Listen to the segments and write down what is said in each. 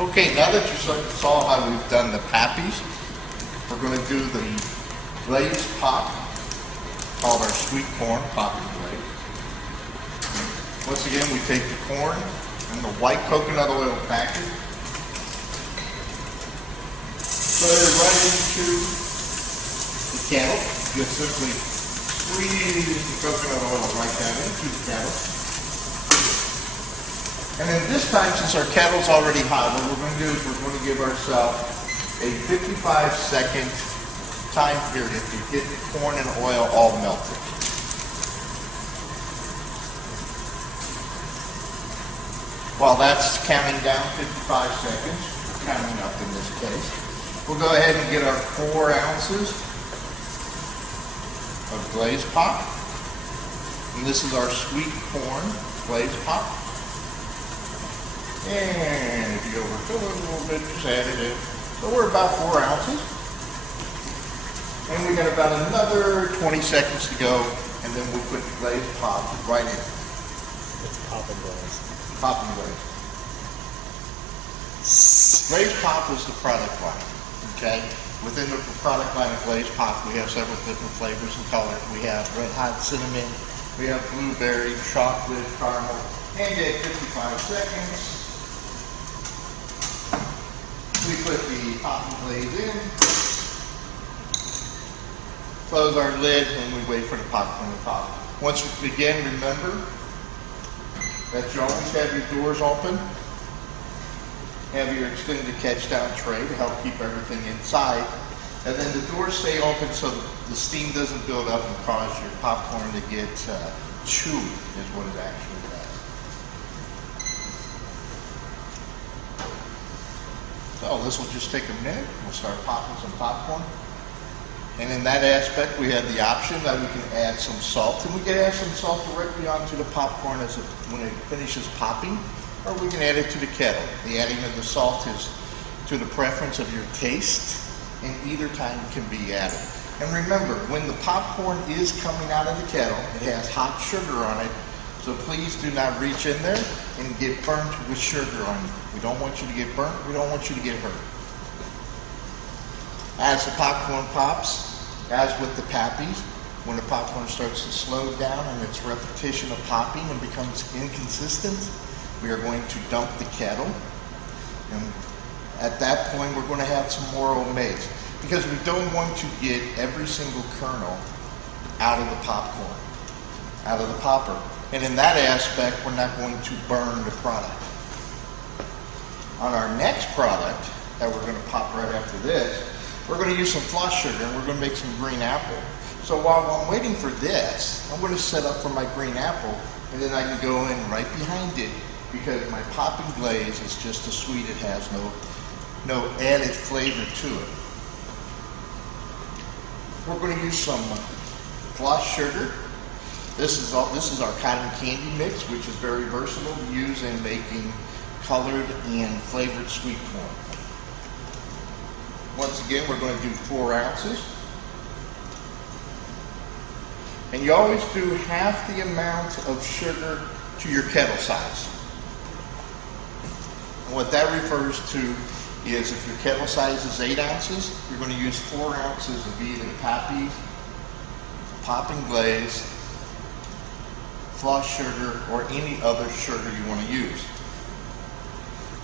Okay, now that you saw how we've done the pappies, we're going to do the glazed pop, called our sweet corn Pop-N-Glaze. Once again, we take the corn and the white coconut oil packet, put it right into the kettle. Just simply squeeze the coconut oil right down into the kettle. And then this time, since our kettle's already hot, what we're going to do is we're going to give ourselves a 55-second time period to get the corn and oil all melted. While that's counting down 55 seconds, counting up in this case, we'll go ahead and get our 4 ounces of glazed pop. And this is our sweet corn glazed pop. And if you overfill it a little bit, just add it in. So we're about 4 ounces. And we got about another 20 seconds to go, and then we'll put the glazed pop right in. It's Pop-N-Glaze. Pop-N-Glaze. Glazed pop is the product line, okay? Within the product line of glazed pop, we have several different flavors and colors. We have red hot cinnamon, we have blueberry, chocolate, caramel, and at 55 seconds, we put the Pop-N-Glaze in, close our lid, and we wait for the popcorn to pop. Once we begin, remember that you always have your doors open, have your extended catch down tray to help keep everything inside, and then the doors stay open so the steam doesn't build up and cause your popcorn to get chewy, is what it actually does. So this will just take a minute. We'll start popping some popcorn. And in that aspect, we have the option that we can add some salt. And we can add some salt directly onto the popcorn when it finishes popping, or we can add it to the kettle. The adding of the salt is to the preference of your taste, and either time can be added. And remember, when the popcorn is coming out of the kettle, it has hot sugar on it. So please do not reach in there and get burnt with sugar on you. We don't want you to get burnt. We don't want you to get hurt. As the popcorn pops, as with the pappies, when the popcorn starts to slow down and its repetition of popping and becomes inconsistent, we are going to dump the kettle. And at that point, we're going to have some more homemades, because we don't want to get every single kernel out of the popcorn, out of the popper. And in that aspect, we're not going to burn the product. On our next product that we're going to pop right after this, we're going to use some floss sugar, and we're going to make some green apple. So while I'm waiting for this, I'm going to set up for my green apple, and then I can go in right behind it, because my Pop-N-Glaze is just as sweet. It has no added flavor to it. We're going to use some floss sugar. This is our cotton candy mix, which is very versatile to use in making colored and flavored sweet corn. Once again, we're going to do 4 ounces. And you always do half the amount of sugar to your kettle size. And what that refers to is, if your kettle size is 8 ounces, you're going to use 4 ounces of either pappies, Pop-N-Glaze, floss sugar, or any other sugar you want to use.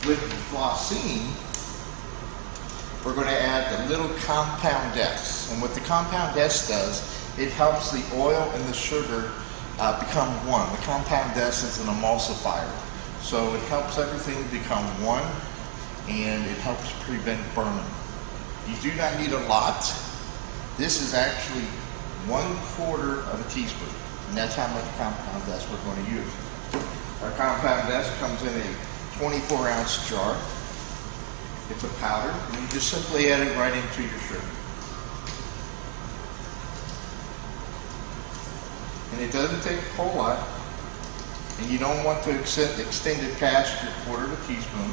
With the flossine, we're going to add the little compound S. And what the compound S does, it helps the oil and the sugar become one. The compound S is an emulsifier. So it helps everything become one, and it helps prevent burning. You do not need a lot. This is actually 1/4 of a teaspoon. And that's how much compound S we're going to use. Our compound S comes in a 24-ounce jar. It's a powder, and you just simply add it right into your sugar. And it doesn't take a whole lot, and you don't want to extend it past your 1/4 teaspoon.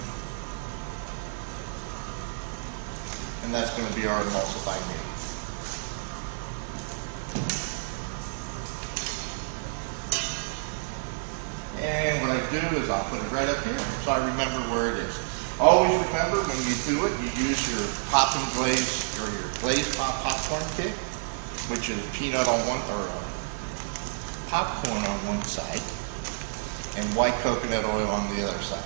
And that's going to be our emulsifying agent. And what I do is I'll put it right up here so I remember where it is. Always remember when you do it, you use your Pop-N-Glaze or your Glaze Pop popcorn kit, which is peanut on one, or popcorn on one side, and white coconut oil on the other side.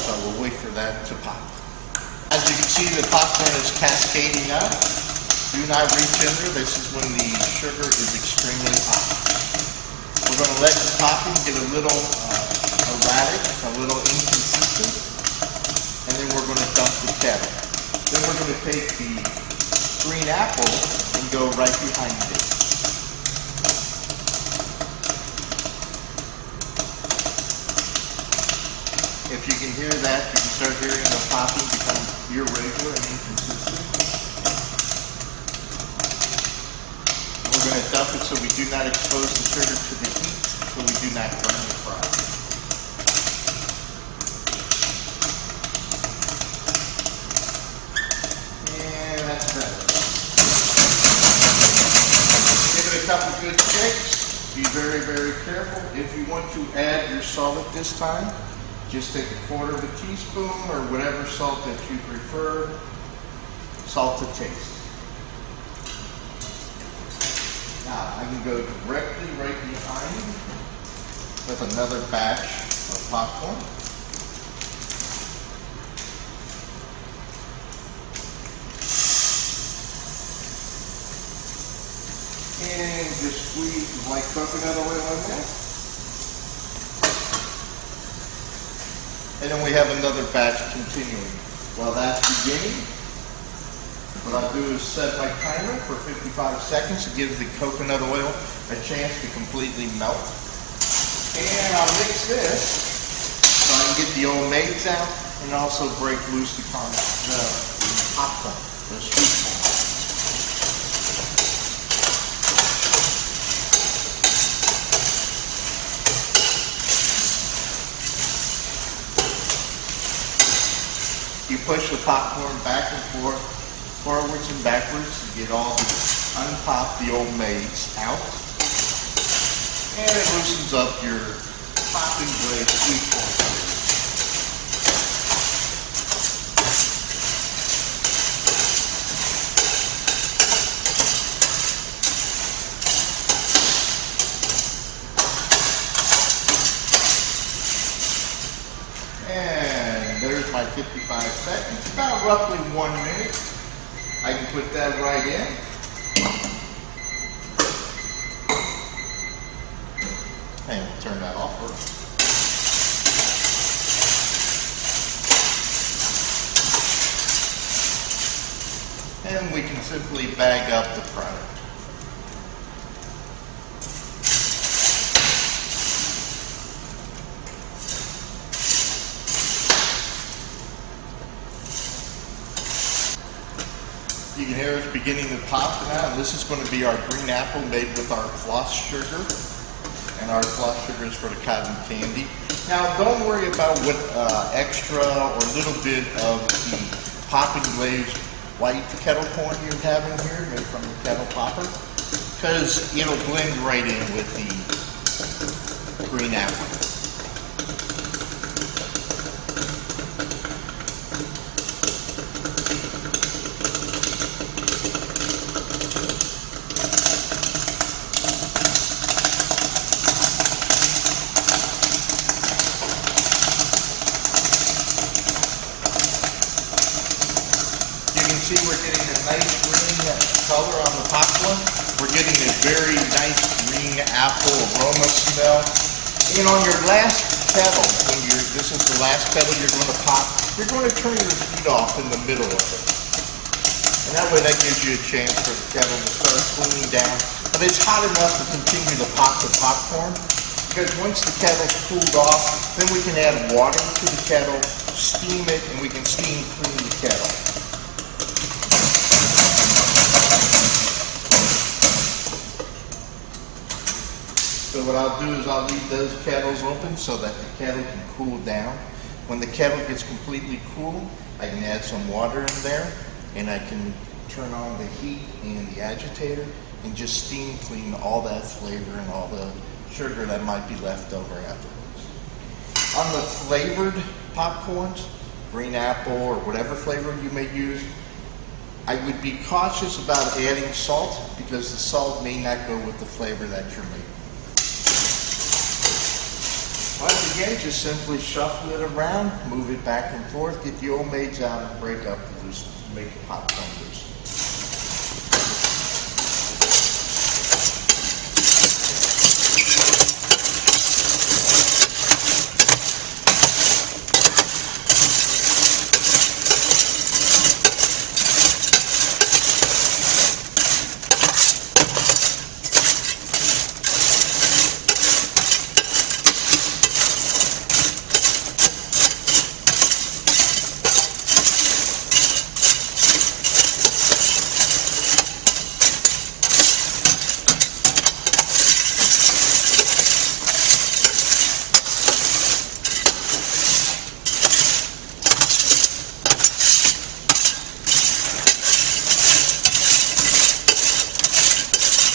So we'll wait for that to pop. As you can see, the popcorn is cascading up. Do not reach under. This is when the sugar is extremely hot. We're going to let the popping get a little erratic, a little inconsistent, and then we're going to dump the kettle. Then we're going to take the green apple and go right behind it. If you can hear that, you can start hearing the popping become irregular and inconsistent. We're going to dump it so we do not expose the sugar to the heat, so we do not burn the product. And that's better. Give it a couple good shakes. Be very, very careful. If you want to add your salt at this time, just take 1/4 teaspoon or whatever salt that you prefer. Salt to taste. Now I can go directly right behind with another batch of popcorn. And just squeeze the white coconut oil in there. And then we have another batch continuing. While that's beginning, what I'll do is set my timer for 55 seconds to give the coconut oil a chance to completely melt. And I'll mix this so I can get the old maize out and also break loose the popcorn, the sweet corn. You push the popcorn back and forth, forwards and backwards to get all the unpop the old maize out. And it loosens up your Pop-N-Glaze sweet corn. And there's my 55 seconds, about roughly 1 minute. I can put that right in. And we'll turn that off first. And we can simply bag up the product. You can hear it's beginning to pop now. This is going to be our green apple made with our floss sugar. And our floss sugar is for the cotton candy. Now, don't worry about what extra or little bit of the Pop-N-Glaze white kettle corn you're having here, made from the kettle popper, because it'll blend right in with the green apple. See, we're getting a nice green color on the popcorn. We're getting a very nice green apple aroma smell. And on your last kettle, this is the last kettle you're going to pop, you're going to turn your heat off in the middle of it. And that way that gives you a chance for the kettle to start cooling down. But it's hot enough to continue to pop the popcorn, because once the kettle's cooled off, then we can add water to the kettle, steam it, and we can steam clean the kettle. So what I'll do is I'll leave those kettles open so that the kettle can cool down. When the kettle gets completely cool, I can add some water in there, and I can turn on the heat and the agitator and just steam clean all that flavor and all the sugar that might be left over afterwards. On the flavored popcorns, green apple or whatever flavor you may use, I would be cautious about adding salt because the salt may not go with the flavor that you're making. Once again, just simply shuffle it around, move it back and forth, get the old maids out and break up the loose, make the popcorn loose.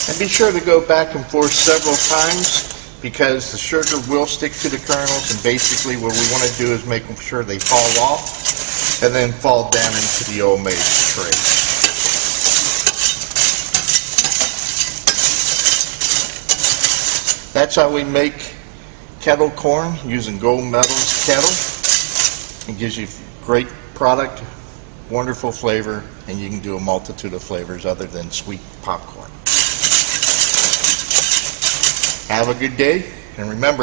And be sure to go back and forth several times because the sugar will stick to the kernels, and basically what we want to do is make sure they fall off and then fall down into the old maize tray. That's how we make kettle corn using Gold Medal's kettle. It gives you great product, wonderful flavor, and you can do a multitude of flavors other than sweet popcorn. Have a good day, and remember,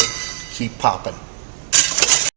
keep popping.